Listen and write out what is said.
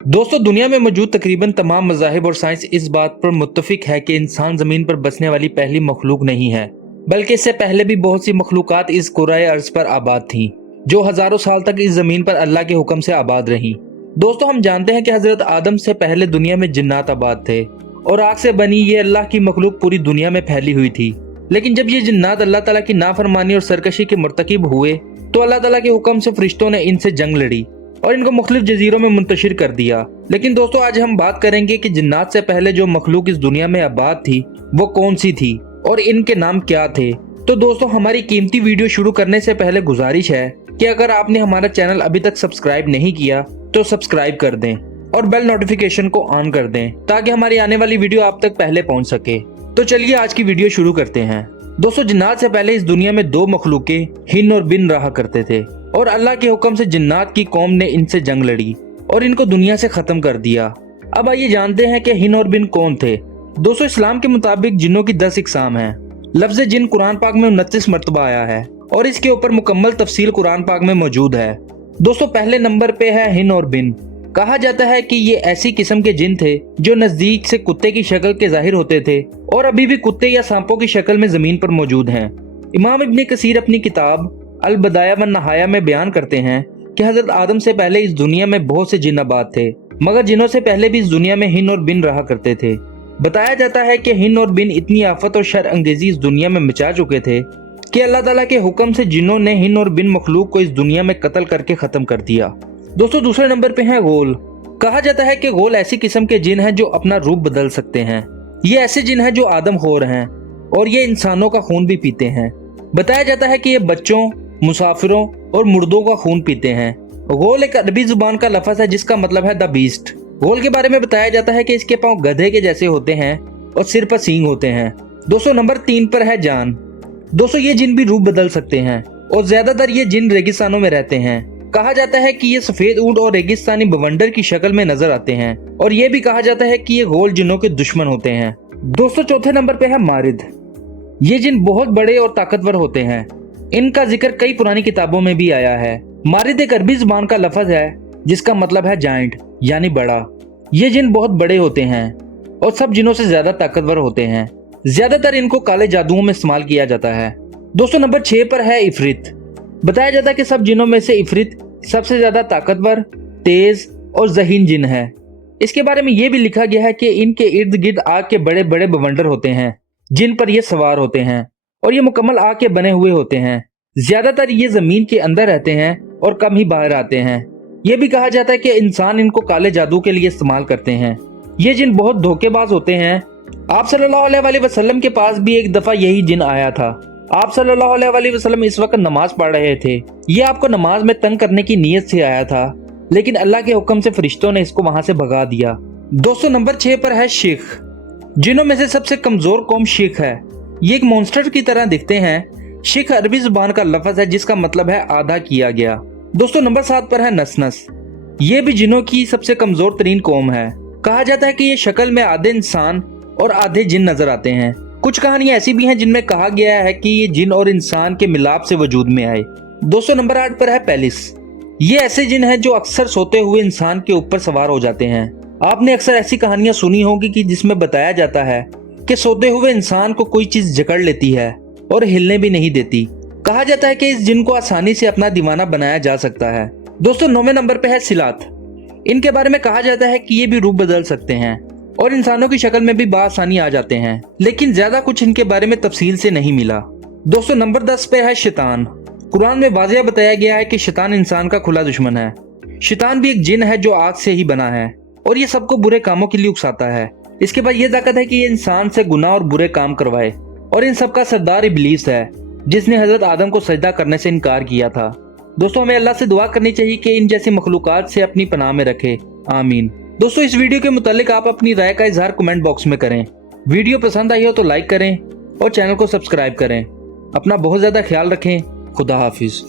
दोस्तों, दुनिया में मौजूद तकरीबन तमाम मज़ाहिब और साइंस इस बात पर मुत्तफिक है कि इंसान ज़मीन पर बसने वाली पहली मखलूक नहीं है, बल्कि इससे पहले भी बहुत सी मखलूकात इस कुराए अर्ज पर आबाद थीं, जो हज़ारों साल तक इस ज़मीन पर अल्लाह के हुक्म से आबाद रहीं। दोस्तों, हम जानते हैं कि हज़रत आदम से पहले दुनिया में जिन्नात आबाद थे और आग से बनी ये अल्लाह की मखलूक पूरी दुनिया में फैली हुई थी। लेकिन जब ये जिन्नात अल्लाह ताला की नाफरमानी और सरकशी के मुर्तकिब हुए तो अल्लाह ताला के हुक्म से फरिश्तों ने इनसे जंग लड़ी और इनको मुख्तलिफ जजीरों में मुंतशिर कर दिया। लेकिन दोस्तों, आज हम बात करेंगे कि जिन्नात से पहले जो मखलूक इस दुनिया में आबाद थी वो कौन सी थी और इनके नाम क्या थे। तो दोस्तों, हमारी कीमती वीडियो शुरू करने से पहले गुजारिश है कि अगर आपने हमारा चैनल अभी तक सब्सक्राइब नहीं किया तो सब्सक्राइब कर दें और बेल नोटिफिकेशन को ऑन कर दें ताकि हमारी आने वाली वीडियो आप तक पहले पहुंच सके। तो चलिए आज की वीडियो शुरू करते हैं। दोस्तों, जिन्नात से पहले इस दुनिया में दो मखलूकें हिन और बिन रहा करते थे और अल्लाह के हुक्म से जिन्नात की कौम ने इनसे जंग लड़ी और इनको दुनिया से खत्म कर दिया। अब आइए जानते हैं कि हिन और बिन कौन थे। दोस्तों, इस्लाम के मुताबिक जिन्नों की 10 इकसाम हैं। लफ्ज़ जिन कुरान पाक में 29 मरतबा आया है और इसके ऊपर मुकम्मल तफसील कुरान पाक में मौजूद है। दोस्तों, पहले नंबर पे है हिन और बिन। कहा जाता है कि ये ऐसी किस्म के जिन थे जो नजदीक से कुत्ते की शक्ल के जाहिर होते थे और अभी भी कुत्ते या सांपों की शक्ल में जमीन पर मौजूद हैं। इमाम इब्न कसीर अपनी किताब अल बदाया व नहाया में बयान करते हैं कि हजरत आदम से पहले इस दुनिया में बहुत से जिन आबाद थे, मगर जिनों से पहले भी इस दुनिया में हिन और बिन रहा करते थे। बताया जाता है कि हिन और बिन इतनी आफत और शर अंगेजी इस दुनिया में मचा चुके थे कि अल्लाह ताला के हुक्म से जिन्नों ने हिन और बिन मखलूक को इस दुनिया में कत्ल करके खत्म कर दिया। दोस्तों, दूसरे नंबर पे है गोल। कहा जाता है कि गोल ऐसी किस्म के जिन हैं जो अपना रूप बदल सकते हैं। ये ऐसे जिन हैं जो आदमखोर हैं और ये इंसानों का खून भी पीते हैं। बताया जाता है कि ये बच्चों, मुसाफिरों और मुर्दों का खून पीते हैं। गोल एक अरबी जुबान का लफ्ज़ है जिसका मतलब है द बीस्ट। गोल के बारे में बताया जाता है कि इसके पांव गधे के जैसे होते हैं और सिर पर सींग होते हैं। दोस्तों, नंबर 3 पर है जान। दोस्तों, ये जिन भी रूप बदल सकते हैं और ज्यादातर ये जिन रेगिस्तानों में रहते हैं। कहा जाता है कि ये सफेद ऊंट और रेगिस्तानी बवंडर की शक्ल में नजर आते हैं और ये भी कहा जाता है कि ये गोल जिनों के दुश्मन होते हैं। दोस्तों, चौथे नंबर पे है मारिद। ये जिन बहुत बड़े और ताकतवर होते हैं। इनका जिक्र कई पुरानी किताबों में भी आया है। मारिद एक अरबी जुबान का लफ्ज है जिसका मतलब है जाइंट यानी बड़ा। ये जिन बहुत बड़े होते हैं और सब जिनों से ज्यादा ताकतवर होते हैं। ज्यादातर इनको काले जादुओं में इस्तेमाल किया जाता है। दोस्तों, नंबर 6 पर है इफरित। बताया जाता है कि सब जिनों में से इफरित सबसे ज्यादा ताकतवर, तेज और जहीन जिन है। इसके बारे में यह भी लिखा गया है कि इनके इर्द गिर्द आग के बड़े बड़े बवंडर होते हैं जिन पर ये सवार होते हैं और ये मुकम्मल आग के बने हुए होते हैं। ज्यादातर ये जमीन के अंदर रहते हैं और कम ही बाहर आते हैं। ये भी कहा जाता है कि इंसान इनको काले जादू के लिए इस्तेमाल करते हैं। ये जिन बहुत धोखेबाज होते हैं। आप सल्लल्लाहु अलैहि वसल्लम के पास भी एक दफा यही जिन आया था। आप सल्लल्लाहु अलैहि वसल्लम इस वक्त नमाज पढ़ रहे थे। ये आपको नमाज में तंग करने की नीयत से आया था, लेकिन अल्लाह के हुक्म से फरिश्तों ने इसको वहां से भगा दिया। दोस्तों, नंबर 6 पर है शिख। जिनों में से सबसे कमजोर कौम शिख है। ये एक मॉन्स्टर की तरह दिखते हैं। शिख अरबी जुबान का लफ्ज है जिसका मतलब है आधा किया गया। दोस्तों, नंबर 7 पर है नसनस। ये भी जिनों की सबसे कमजोर तरीन कौम है। कहा जाता है कि ये शक्ल में आधे इंसान और आधे जिन नजर आते हैं। कुछ कहानियां ऐसी भी हैं जिनमें कहा गया है कि ये जिन और इंसान के मिलाप से वजूद में आए। दोस्तों, नंबर 8 पर है पेलिस। ये ऐसे जिन हैं जो अक्सर सोते हुए इंसान के ऊपर सवार हो जाते हैं। आपने अक्सर ऐसी कहानियां सुनी होगी कि जिसमें बताया जाता है कि सोते हुए इंसान को कोई चीज जकड़ लेती है और हिलने भी नहीं देती। कहा जाता है कि इस जिन को आसानी से अपना दीवाना बनाया जा सकता है। दोस्तों, 9वें नंबर पे है सिलात। इनके बारे में कहा जाता है कि ये भी रूप बदल सकते हैं और इंसानों की शक्ल में भी बआसानी आ जाते हैं, लेकिन ज्यादा कुछ इनके बारे में तफसील से नहीं मिला। दोस्तों, नंबर 10 पे है शैतान। कुरान में वाज़ेह बताया गया है कि शैतान इंसान का खुला दुश्मन है। शैतान भी एक जिन है जो आग से ही बना है और ये सबको बुरे कामों के लिए उकसाता है। इसके बाद ये ताकत है कि ये इंसान से गुनाह और बुरे काम करवाए और इन सबका सरदार इब्लीस है जिसने हजरत आदम को सजदा करने से इनकार किया था। दोस्तों, हमें अल्लाह से दुआ करनी चाहिए कि इन जैसी मखलूकात से अपनी पनाह में रखे। आमीन। दोस्तों, इस वीडियो के मुतालिक आप अपनी राय का इजहार कमेंट बॉक्स में करें। वीडियो पसंद आई हो तो लाइक करें और चैनल को सब्सक्राइब करें। अपना बहुत ज्यादा ख्याल रखें। खुदा हाफिज।